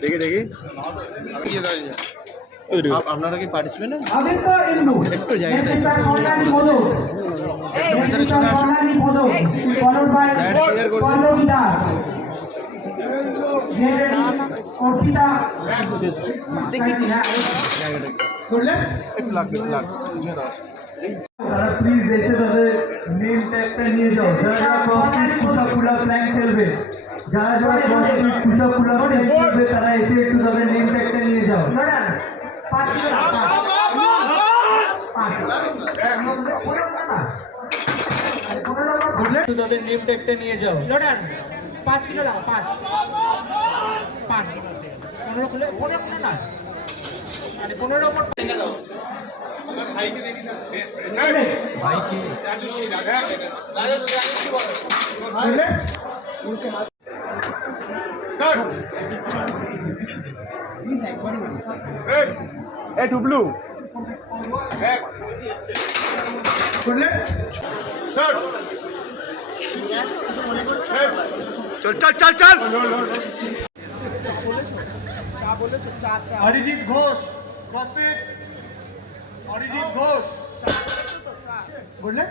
দেখি দেখি আপনারা কি পার্টিসিপেন্ট একটু জায়গাটা ভিতরে চলে আসুন প্লিজ এসে তাদের নেম ট্যাগটা নিয়ে যাও। যারা যারা ক্রসফিট পুশ-আপ পুল-আপ প্ল্যাঙ্ক খেলবে, যারা যারা ক্রসফিট পুশ-আপ পুল-আপ প্ল্যাঙ্ক খেলবে, তারা এসে একটু তাদের নেম ট্যাগটা নিয়ে যাও। তাদের নেম ট্যাগটা নিয়ে যাও। 5 কিলো না 5 15 কিলো 15 কিলো না 15 নম্বর ভাইকে দেখি না ভাইকে রাজশ্রী বলো এ টুবলু করলে চল চল চল চল অরিজিৎ ঘোষ ক্রসফিট অরিজিৎ ঘোষ বললে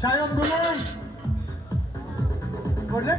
সায়ন বলুন বললে